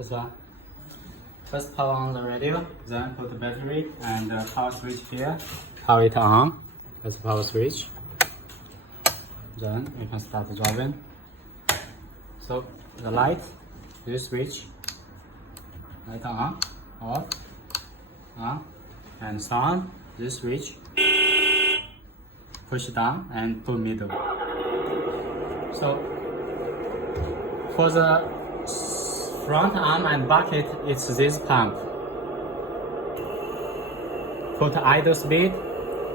This one. First power on the radio, then put the battery and the power switch here. Power it on. That's the power switch. Then you can start driving. So the light, this switch. Light on, off, on, and sound. This switch. Push down and put middle. So for the front arm and bucket, it's this pump. For the idle speed,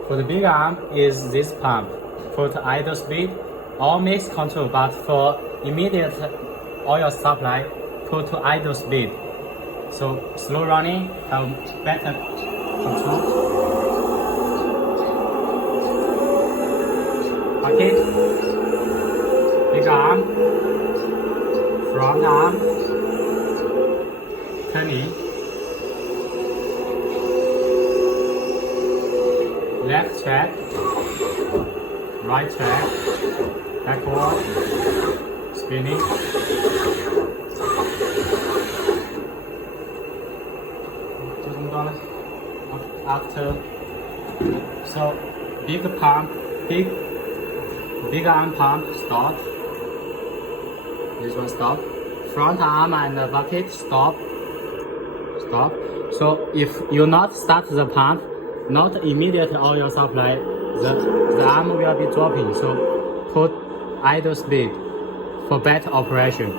for the big arm is this pump. For the idle speed, all mix control, but for immediate oil supply, put to idle speed. So slow running have better control. Bucket, big arm, front arm, turning, left track, right track, backward, spinning. After, so big pump, big arm pump stop. This one stop. Front arm and the bucket stop. Stop. So if you not start the pump, not immediate oil supply, the arm will be dropping. So put idle speed for better operation.